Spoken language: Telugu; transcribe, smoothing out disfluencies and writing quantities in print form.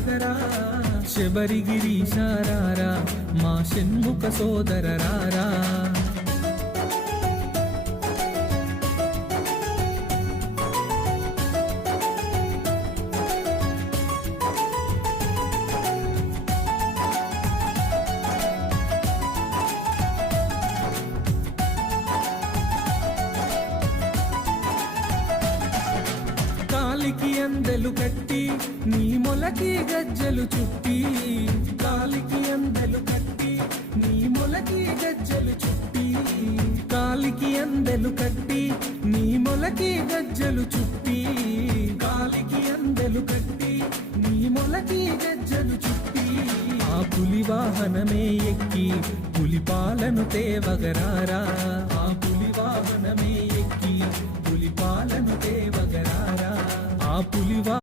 సాగెదరా శబరిగిరీశారారా మా షణ్ముఖ సోదరరారా కాలికి అందెలు కట్టి నీ మొలకి గజ్జలు చుట్టి కాలికి అందెలు కట్టి నీ మొలకి గజ్జలు చుట్టి కాలికి అందెలు కట్టి నీ మొలకి గజ్జలు చుట్టి కాలికి అందెలు కట్టి నీ మొలకి గజ్జలు చుట్టి ఆ పులి వాహనమే ఎక్కి పులిపాలను తేవగరారా ఆ పులి వాహనమే ఎక్కి పులిపాలను తేవగరారా ఆ పులివా